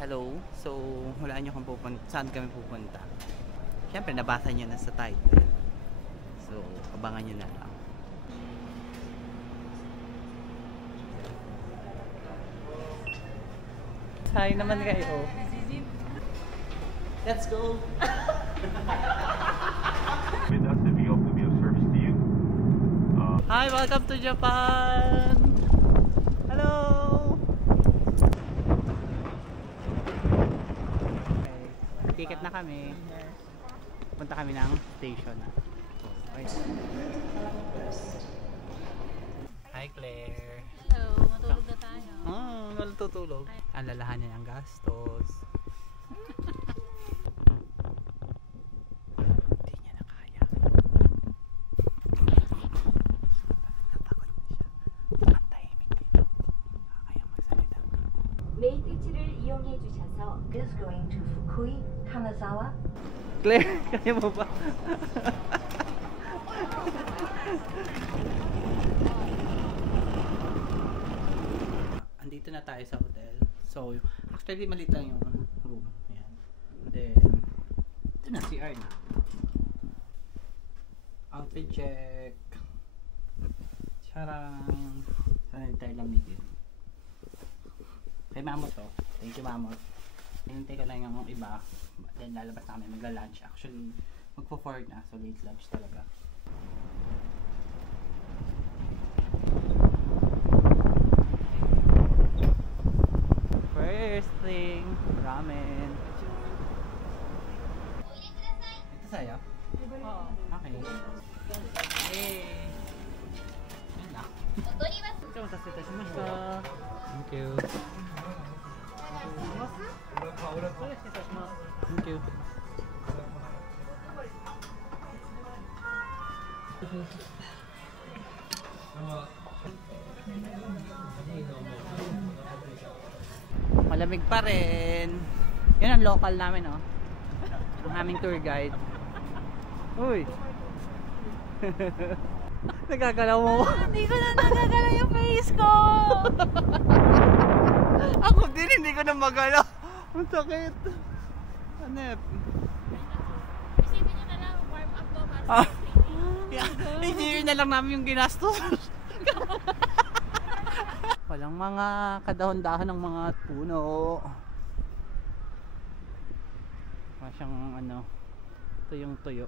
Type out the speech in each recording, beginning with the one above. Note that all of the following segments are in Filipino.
Hello. So, hulaan nyo kung saan kami pupunta. Siyempre, nabasa nyo na sa title. So, abangan nyo na lang. Hi naman kayo. Let's go! Hi, welcome to Japan! Hello! Okay, ticket na kami. Punta kami ng station. Okay. Hi, Claire! Hello, matulog na tayo. Walang tutulog. Alalahan niya ang gastos. Hindi niya na kaya. Napagod na siya. Ang tahimik dito. Kaya magsalita. 메이트치를 이용해 주셔서 This going to Fukui, Kanazawa. Claire, kaya mo ba? Andito na tayo sa hotel. So, actually maliit lang yung room. Ayan. Then, ito na, CR na. Outfit check. Charang. Sanitary lang din. Kay Mamot to. Thank you, Mamot. Hinintay ko lang yung iba. Then lalabas na kami magla-lunch. Actually, magpo-4 na. So, late lunch talaga. First thing, ramen. Ito sa'yo? Oo. Okay. Hey! Yun na. Thank you. Thank you. Malamig pa rin. Yan ang local namin, oh. Ang aming tour guide. Uy! Nagagalaw mo. Hindi ko na nagagalaw yung face ko. Ako din, hindi ko na magalaw. Ang sakit. Hanep. Isipin nyo na lang, warm up to para Ah. sa training. Hindi na lang namin yung ginastos. Walang mga kadahon-dahon ng mga puno. Masyang ano, tuyong-tuyo.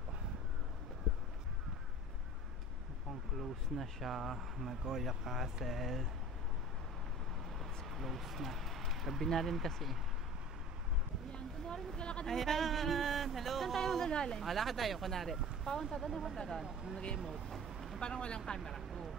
Mukhang close na siya. Nagoya Castle. It's close na. Gabi na rin kasi. Ayan, kunwari maglalakad naman tayo. Ayan! Hello! Saan tayo magagaling? Lakad tayo, kunwari. Paunta doon naman Punta doon. Yung nag-emote. Yung parang walang camera. Oo.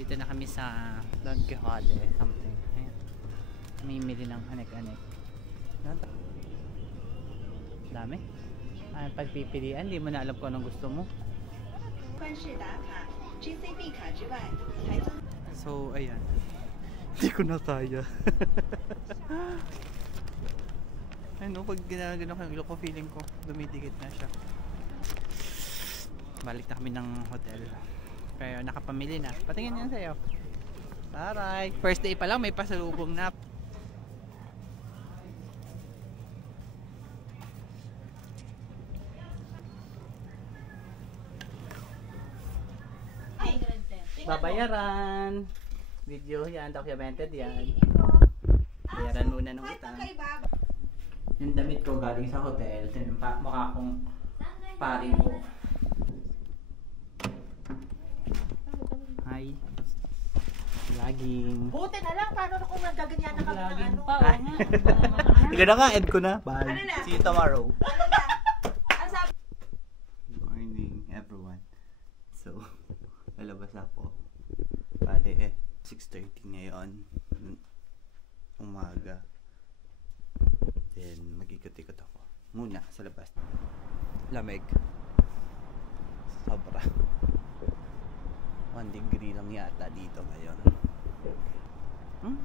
Dito na kami sa Don Quixote something. Ayan. Mimili ng anek-anek. Dami. Pagpipilian, hindi mo na alam kung anong gusto mo. So, ayan. Hindi ko na kaya. Ano, pag ginagano ko yung ilo ko, feeling ko dumidikit na siya. Balik na kami ng hotel. Pero nakapamili na. Patingin yan sa'yo. Taray! First day pa lang, may pasalubong na. Babayaran! Video yan, documented yan. Bayaran muna ng utang. Yung damit ko galing sa hotel. Mukha akong paring ko. Hi. Vlogging. Buti na lang, paano kung nagaganyan na kami ng Vlogging ano? pa, oo nga. Sige na nga, end ko na. Bye. Ano na? See you tomorrow. Ano na? Ang sabi? Good morning, everyone. So, lalabas ako. Bale, 6:30 ngayon. Umaga. Then, mag-ikot-ikot ako. Muna, sa labas. Lamig. Sobra. 1 degree lang yata dito ngayon.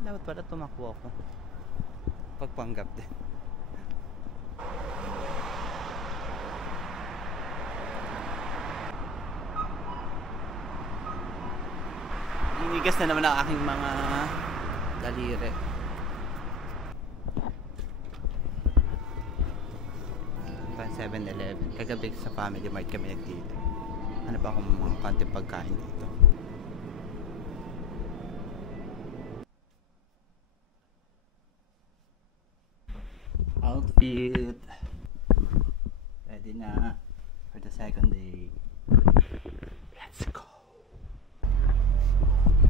Dapat pala tumakbo ako. Pagpanggap din. Inigas na naman ang aking mga daliri. Pa 7-Eleven. Kagabi sa Family Mart kami nagdito. Ano pa akong mga konting pagkain dito. Outfit. Ready na for the second day. Let's go.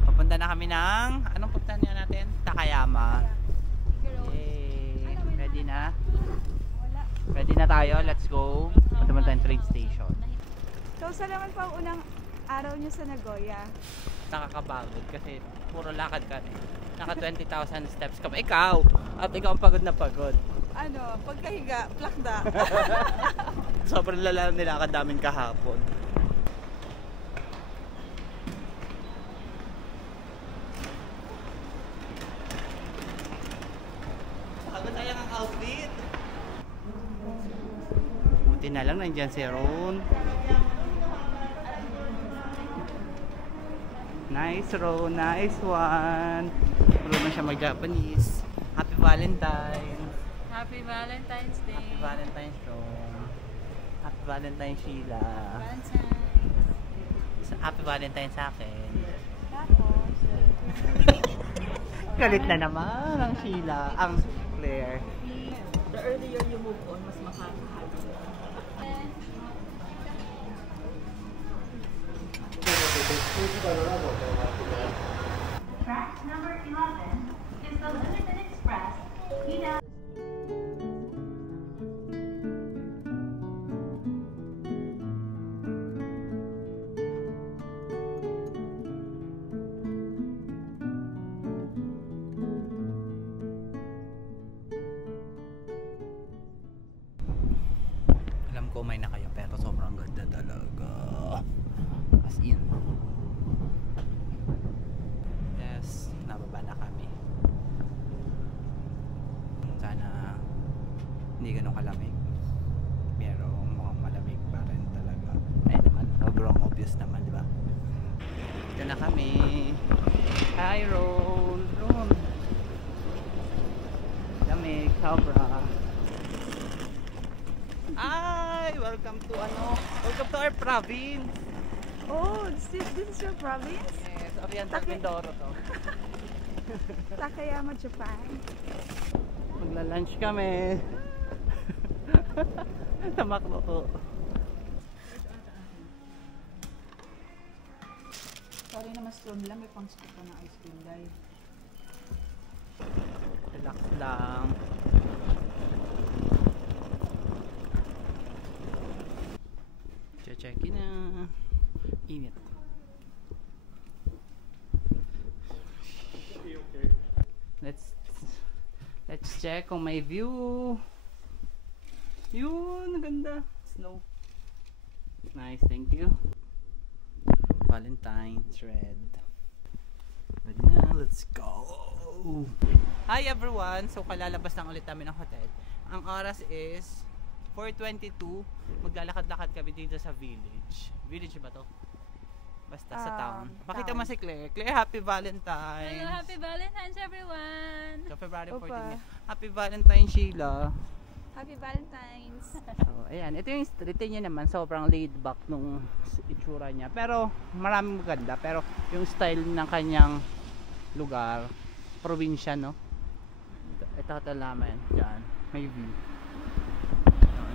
Papunta na kami ng anong punta niya natin? Takayama. Yay. Ready na? Ready na tayo. Let's go. Punta naman tayong train station. Kausa naman po ang unang araw niyo sa Nagoya. Nakakabagod kasi puro lakad ka. Naka 20,000 steps ka pa. Ikaw! At ikaw ang pagod na pagod. Ano, pagkahiga, plakda. Sobrang lala nilakad namin kahapon. Pagod sayang ang outfit. Buti na lang nandiyan si Ron. Nice Ron, nice one. Marunong siya mag-Japanese. Happy Valentine's. Happy Valentine's Day. Happy Valentine's Ron. Happy Valentine's Sheila. Happy Valentine's sa akin. Tapos, Galit na naman ang Sheila, ang Claire. the earlier you move on, mas makakahabi. Track number 11 is the Limited Express. Ida. Alam ko may na kayo pero sobrang ganda talaga. As in. Yes, nababa na kami. Sana hindi ganun kalamig. Pero mukhang malamig pa rin talaga. Eh naman, sobrang obvious naman, di ba? Dito na kami. Hi, Ron. Ron. Lamig, sobra. Ay, welcome to welcome to our province. Oh, this is your province? Yes, Oriental Mindoro to. Takayama, Japan. Magla-lunch kami. Sa Makro. Sorry na mas strong lang, may pang-scoop pa ng ice cream guys. Relax lang. Check-in na. Init. Let's check kung may view. Yun, ganda. Snow. Nice, thank you. Valentine's red. Ready na, let's go. Hi everyone. So kalalabas lang ulit namin ng hotel. Ang oras is 4:22. Maglalakad-lakad kami dito sa village. Village ba to? Basta sa town. Pakita mo si Claire. Claire, happy Valentine's. Hello, happy Valentine's everyone! So, February 14 Opa. yan. Happy Valentine's, Sheila. Happy Valentine's! So, ayan. Ito yung street niya naman. Sobrang laid back nung itsura niya. Pero, maraming maganda. Pero, yung style ng kanyang lugar, probinsya, no? Ito naman. Diyan. May view.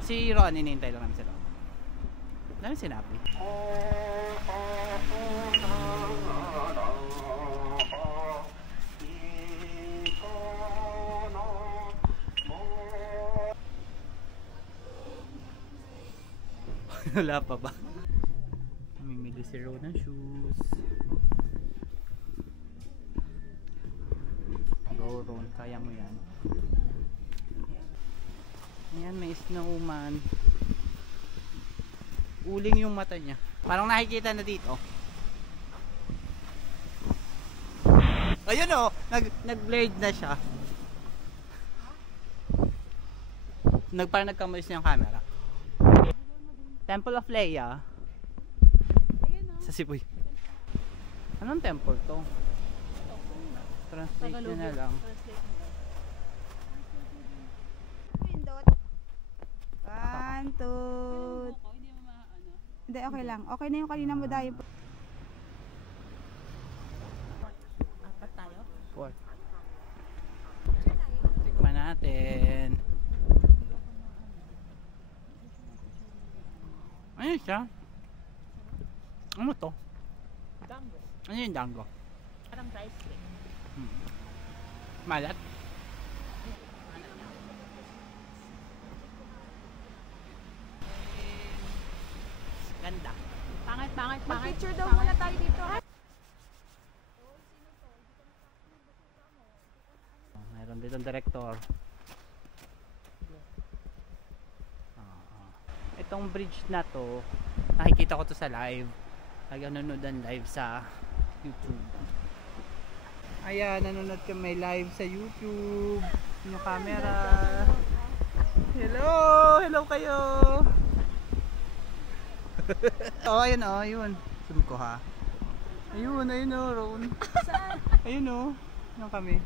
Si Ron, inintay lang namin si Ron. Dami sinabi. Wala pa ba? Mamimili si Ron ng shoes. Go Ron, kaya mo yan. Ayan, may snowman. Uling yung mata niya. Parang nakikita na dito. Ayun o, nag-blurred na siya. Parang nagkamulis na yung camera. Temple of Leia. Sa Sibuy. Anong temple to? Translate nyo na lang. Pindot. 1, 2. Hindi, okay lang. Okay na yung kanina mo dahil. Apat tayo? 4. Tikman natin. Ano siya? Ano to? Dango. Ano yung dango? Parang rice cake. Malat? Ganda. Pangit. Mag-picture daw muna tayo dito. Mayroon dito ang director. Itong bridge na to, nakikita ko to sa live. Nanonood ang live sa YouTube. Ayan, nanonood kami live sa YouTube. Yung camera. Hello! Hello kayo! Oh, ayun oh, yun. Zoom ko ha. Ayun oh, Ron. Ayun oh, yung kami.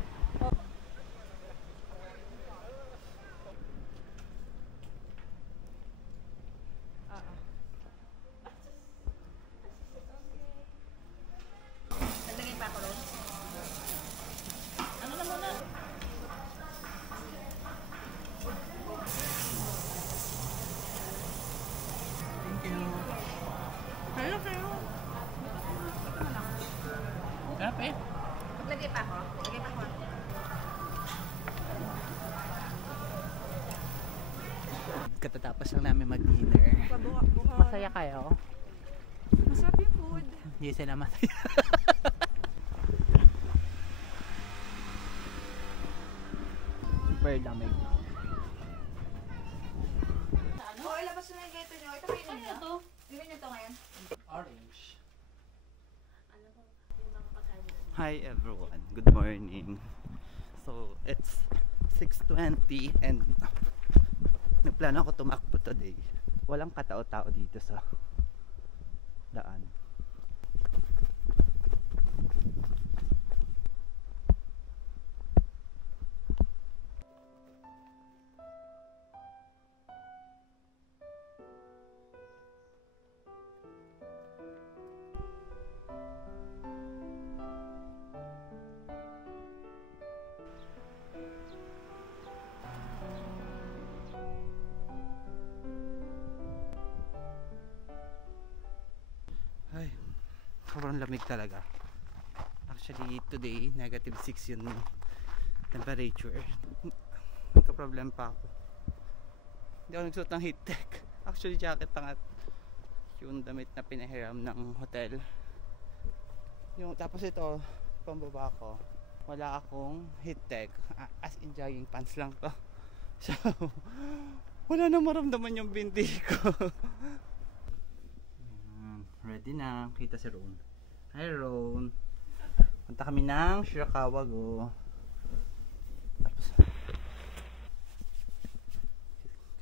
Hello kayo. Sarap eh. Maglagay pa ako. Maglagay pa ako. Katatapos lang namin mag-dinner. Masaya kayo? Masarap yung food. Hindi sila masaya. Super lamig. Oo, ilabas na yung gato nyo. Ito kainin nyo. to? Gawin nyo to ngayon. Orange. Ano ko? Yung mga pagkain. Hi everyone, good morning. So it's 6:20 and nagplano ako tumakbo today. Walang katao-tao dito sa daan. Ay, sobrang lamig talaga. Actually, today, -6 yung temperature. Nagka-problem pa ako. Hindi ako nagsuot ng heat tech. Actually, jacket pa nga yung damit na pinahiram ng hotel. Tapos ito, pambaba ko, wala akong heat tech. As in jogging pants lang to. So, wala na maramdaman yung binti ko. Ready na, kita si Ron. Hi Ron. Punta kami ng Shirakawa Go. Tapos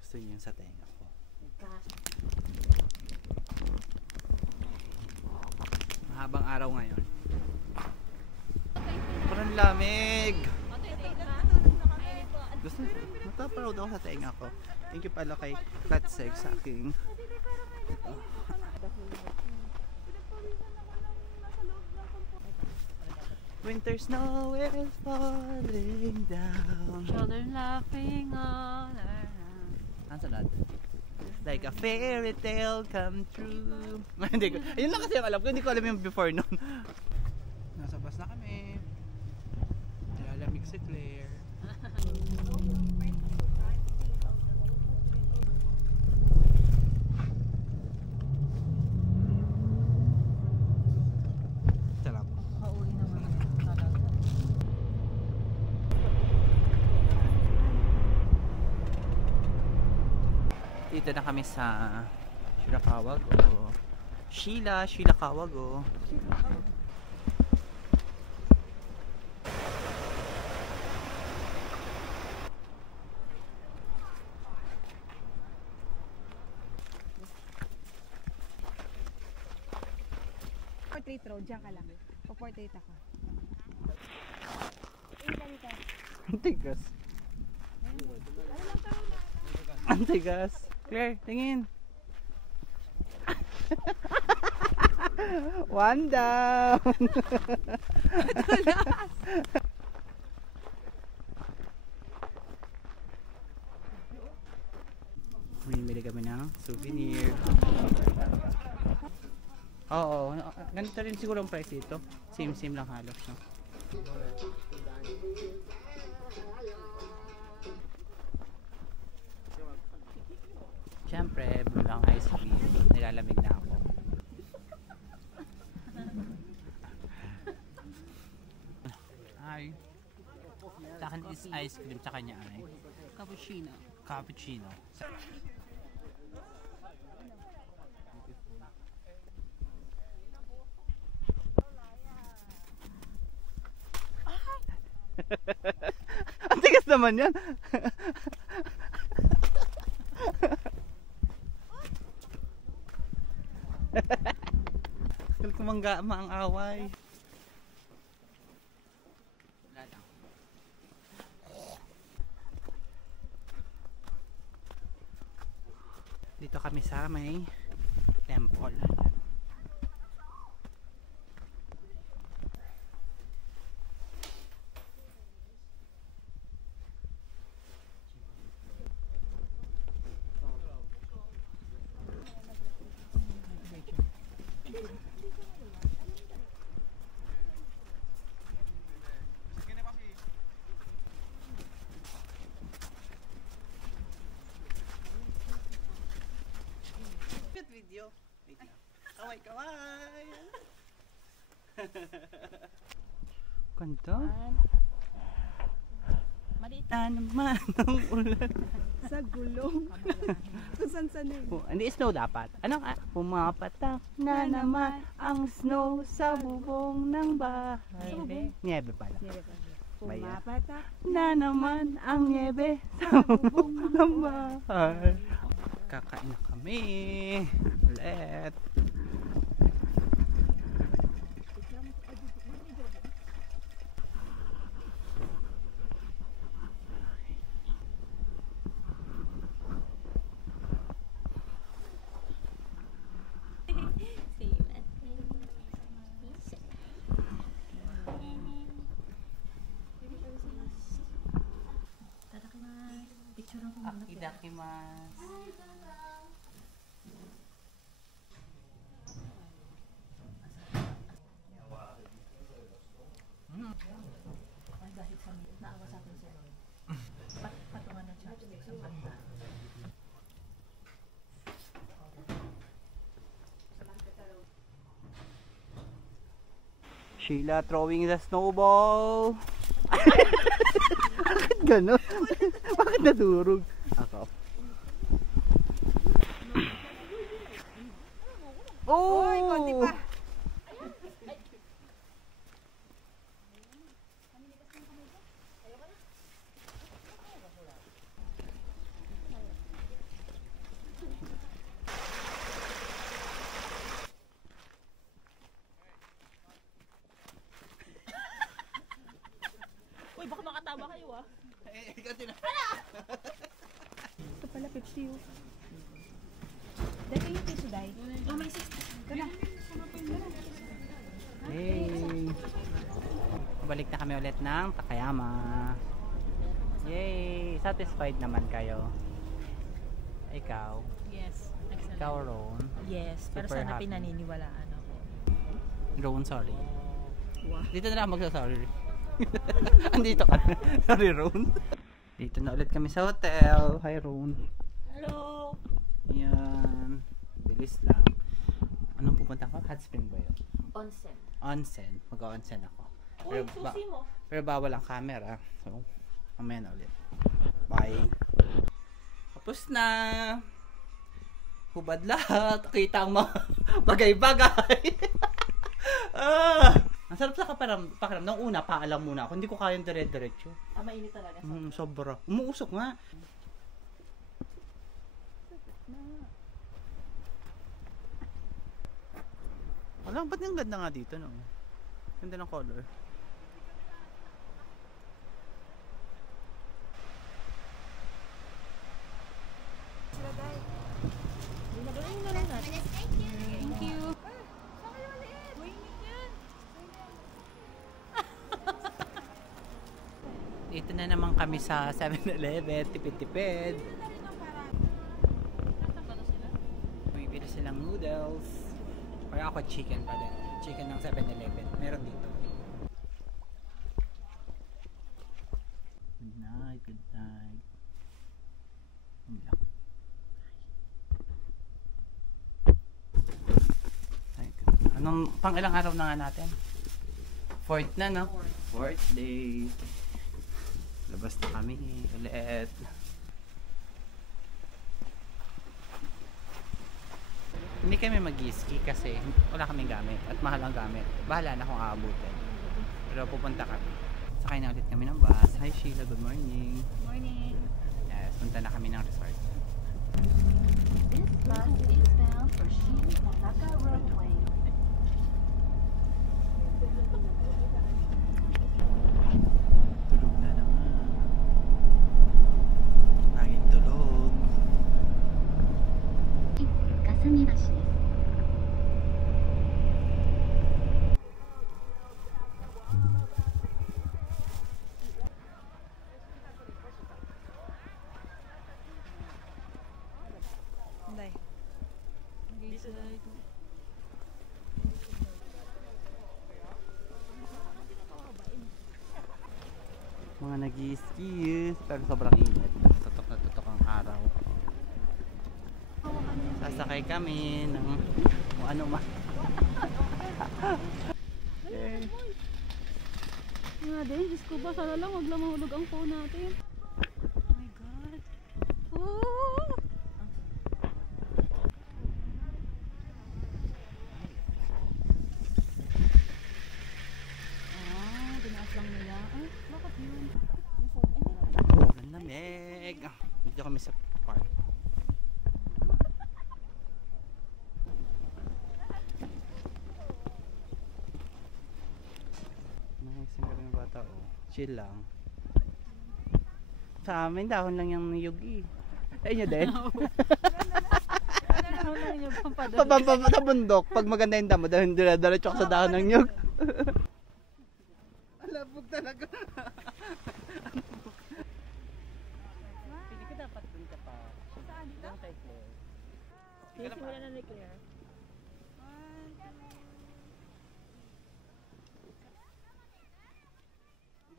gusto niyo yung sa tenga ko. Mahabang araw ngayon. Parang lamig. Gusto nataproud ako sa tenga ko. Thank you pala kay Katseg sa aking winter snow is falling down. Children laughing all around. Ang sunod? Like a fairy tale come true. Hindi ko. Ayun lang kasi yung alam ko. Hindi ko alam yung before nun. Nasa bus na kami. Nilalamig si Claire. Sarap. Pauwi naman talaga. Dito na kami sa Shirakawa Go. Shirakawa Go. Portrait road, dyan ka lang. Pa-portrait ako. Antigas. Antigas. Claire, tingin. One down. Bumili kami ng souvenir. Oo, ganito rin siguro ang price dito. Same lang halos, no? Siyempre, bulang ice cream. Nilalamig na ako. Hi. Sa akin is ice cream, sa kanya ay Cappuccino. cappuccino. Ang tigas naman yan. Kumangga ang away. Wala lang. Dito kami sa may temple. Video. Wait lang. Kaway. Ganda. Maliit. Na naman ang ulan. Sa gulong. Kung saan yun. Hindi snow dapat. Ano ka? Pumapatak na naman ang snow sa bubong ng bahay. Niebe pala. Maya. Pumapatak. Na naman ang niebe sa bubong ng bahay. Kakain na kami. Ulit. Idakimasu. Dahil sa naawa sa atin si Lord. Patungan ng chopstick sa banda. Sheila throwing the snowball. Bakit gano'n? Bakit nadurog? Ako. Oh! Oy, konti pa. Uy, baka makatawa kayo ah. Ito pala, Pepsi oh. Dati yung piso, Day. Oh, may sis. Ito na. Yay! Balik na kami ulit ng Takayama. Yay! Satisfied naman kayo. Ikaw. Yes. Excellent. Ikaw, Ron. Yes. Pero Super sana happy. pinaniniwalaan ako. Ron, sorry. Wow. Dito na lang magsasorry. Andito ka. Sorry, Ron. Dito na ulit kami sa hotel. Hi, Ron. Hello! Yan. Bilis lang. Anong pupunta ko? Hot spring ba yun? Onsen. Onsen. Mag-onsen ako. Uy, susi mo. Pero bawal ang camera. So, mamaya na ulit. Bye. Tapos na. Hubad lahat. Kita ang mga bagay-bagay. Ang sarap sa pakiram. Nung una, paalam muna ako. Hindi ko kayang dire-diretso. Mainit talaga. Sobra. Umuusok nga. Wala, ba't yung ganda nga dito, no? Ganda ng color. Thank you. Dito na naman kami sa 7-Eleven, tipid-tipid. Bumibili silang noodles. Para ako chicken pa din. Chicken ng 7-Eleven. Meron dito. Good night, good night. Anong pang ilang araw na nga natin? Fourth na, no? Fourth day. Labas na kami ulit. Hindi kami mag-ski kasi wala kaming gamit at mahal ang gamit. Bahala na kung aabutin. Pero pupunta kami. Sakay na ulit kami ng bus. Hi Sheila, good morning. Morning. Yes, punta na kami ng resort. This bus is bound for Shin-Osaka Roadway. Tulog na naman. Laging tulog. 霞橋です。 Hindi. Mga nag-ski pero sobrang init. Tutok na tutok ang araw. Sasakay kami ng kung ano man. Okay. Nga din, Diyos ko ba, sana lang wag lang mahulog ang phone natin. Oh my God. Oh! Ah, dinaas lang nila. Ay, bakit yun? Yung phone, Ang lamig. Dito kami sa park. Nice ang galing ng bata, oh. Chill lang. Sa amin dahon lang yung niyog eh. Ay nyo din? ano lang yung pampadala. Sa bundok, pag maganda yung damo, dahil diretso ka sa dahon ng niyog. Alabog talaga. Pili ka dapat dun ka pa. Saan dito? Doon kay Claire. Simula na ni Claire.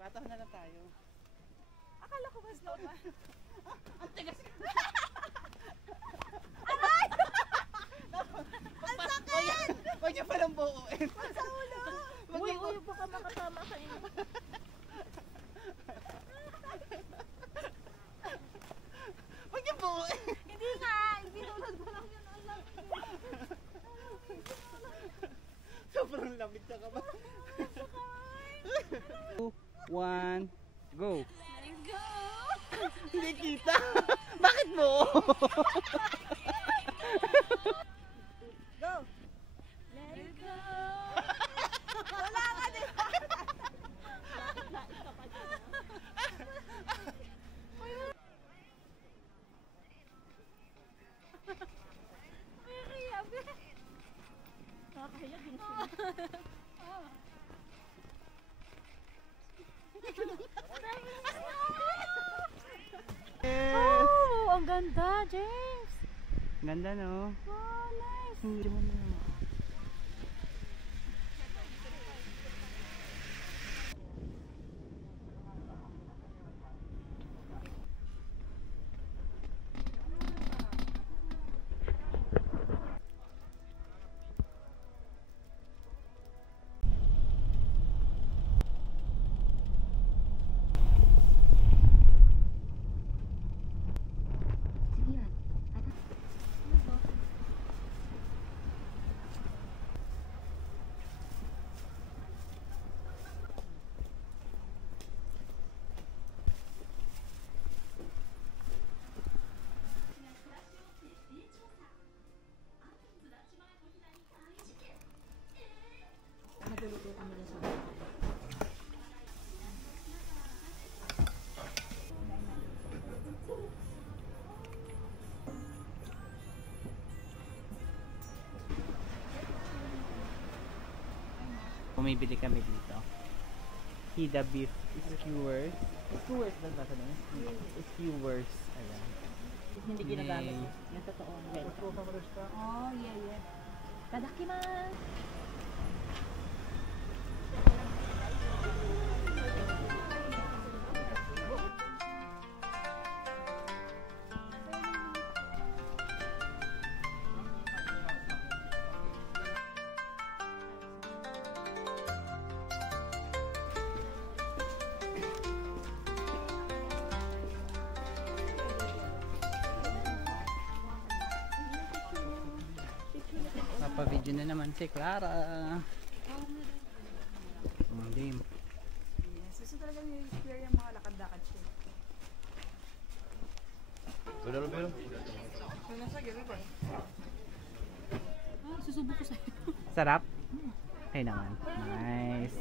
Bata na lang tayo. Akala ko mas slow pa. Ang tigas ka. Ang sakit! Huwag niyo palang buuin. Sa ulo! Uy, baka makatama ka inyo. Huwag niyo buuin. Hindi nga! Ibinulad ko lang yun. Ang laki. Sobrang lamig ka ba? 2, 1, go! Hindi kita! Bakit mo? Go! Let it go! Wala ka din! Nakakahiya din siya. Oh, ang ganda, James. Ganda no? Oh, nice. Hindi mo na. bumibili kami dito. Hida beef skewers. Skewers ba ba nun? Skewers. Ayan. Hindi ginagamit. Yung totoo. Oh, yeah. Tadakimasu! Papa-video na naman si Clara. Game. Yes, gusto talaga ni clear yung mga lakad-lakad siya. Susubo ko sa'yo. Sarap? Okay naman. Nice.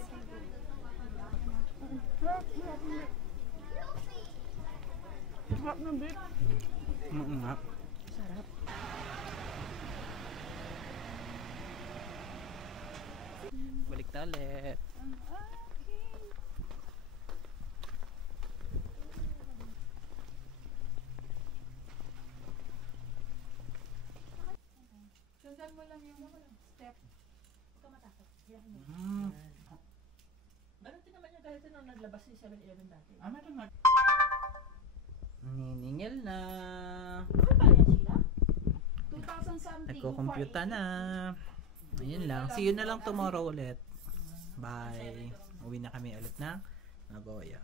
Sarap ng beef. Nga. Sarap. Balik na ulit. Sundan mo lang yung step. Ito matakot. Ganun din naman yung ganito nung naglabas si 7-Eleven dati. Meron na. Niningil na. Ano ba yan sila? 2,000 something. Nagko-computa na. Ayun lang. See you na lang tomorrow ulit. Bye. Uwi na kami ulit ng Nagoya.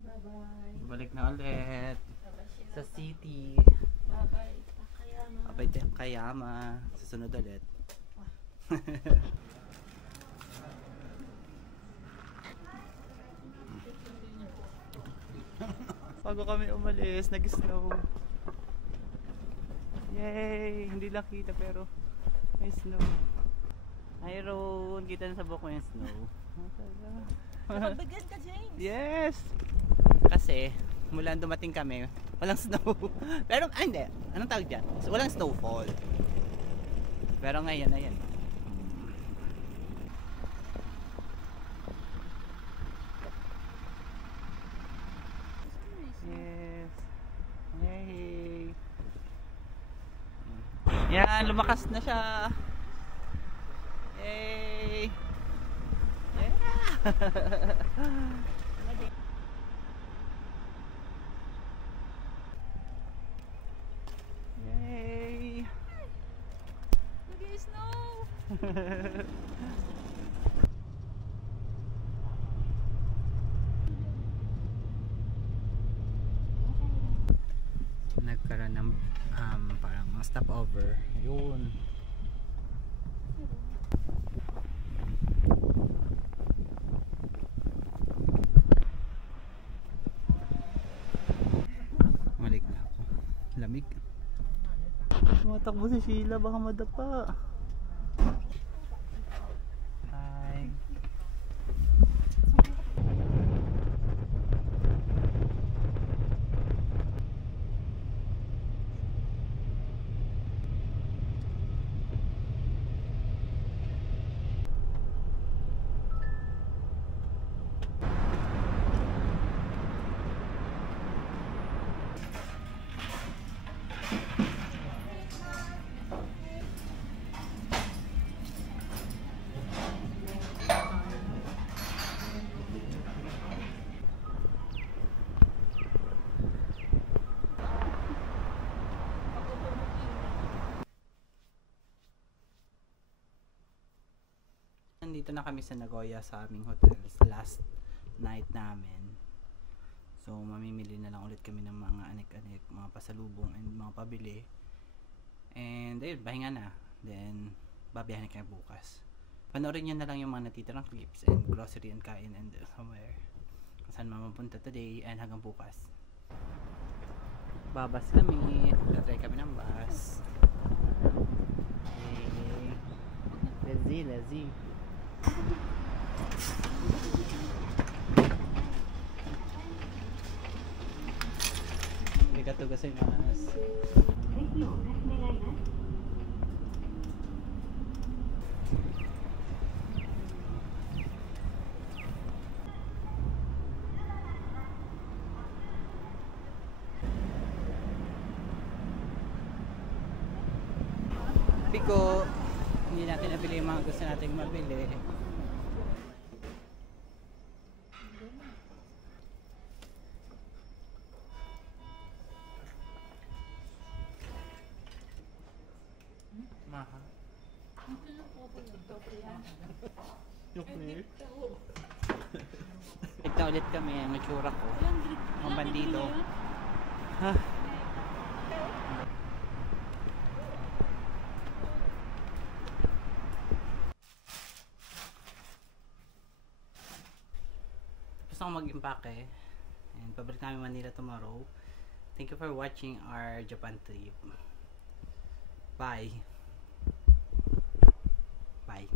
Bye-bye. Balik na ulit sa city. Bye-bye. Takayama. Abay, Kayama. Susunod ulit. Bago kami umalis, nag-snow. Yay! Hindi lang kita pero may snow. Hi Ron! Kita na sa buhok mo yung snow. Napagbigyan ka, James. Yes! Kasi, mula dumating kami, walang snow. Pero, hindi. Anong tawag dyan? Walang snowfall. Pero ngayon, ayan. Yes. Yay! Yan, lumakas na siya. Yay! Yeah! Yay! Nag-snow! Nagkaroon ng parang stopover. Yun. Malik na ako. Lamig. Tumatakbo si Sheila, baka madapa. Hi. Nandito na kami sa Nagoya sa aming hotel sa last night namin. So mamimili na lang ulit kami ng mga anik-anik, mga pasalubong and mga pabili. And ayun, pahinga na. Then babiyahin kami bukas. Panoorin nyo na lang yung mga natitirang clips and grocery and kain and somewhere kung saan mamapunta today and hanggang bukas. Babas kami. Tatry kami ng bus. Hey. Lazy. Arigatou gozaimasu. Biko, hindi natin nabili yung mga gusto nating mabili. Mahal. Tignan ulit kami ang itsura ko. Ang bandido. Ha? Tapos ako mag-impake. And pabalik namin Manila tomorrow. Thank you for watching our Japan trip. Bye. Bye.